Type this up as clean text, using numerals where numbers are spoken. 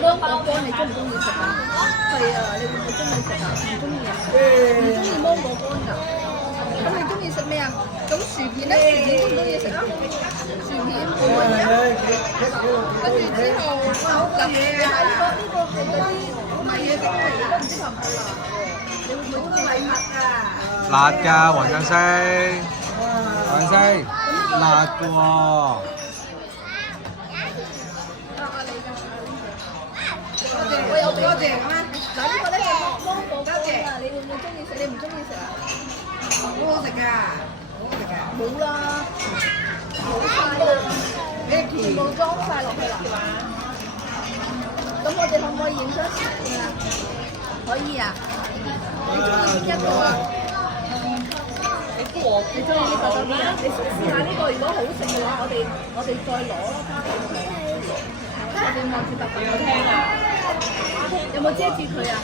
芒果乾你中唔中意食啊？係啊，你會唔會中意食啊？唔中意啊？唔中意芒果乾㗎？咁你中意食咩啊？咁薯片咧，薯片中唔中意食啊？薯片可唔可以啊？跟住之後，嗱，你睇呢個係嗰啲米嘅蒸皮，都唔知合唔合啦。你會唔會中意米麥啊？辣㗎，黃振星，黃振星，辣㗎喎。我有多謝咁啊！嗱，呢個咧係芒果乾啊，你會唔會中意食？你唔中意食啊？好好食㗎，好好食㗎。冇啦，冇晒啦，全部裝晒落去啦。咁我哋可唔可以影張相啊？可以啊。你中意邊一個啊？你中意呢個多啲啊？你試下呢個，如果好食嘅話，我哋再攞咯，翻俾佢。我哋望住特別好聽啊！有冇遮住佢啊？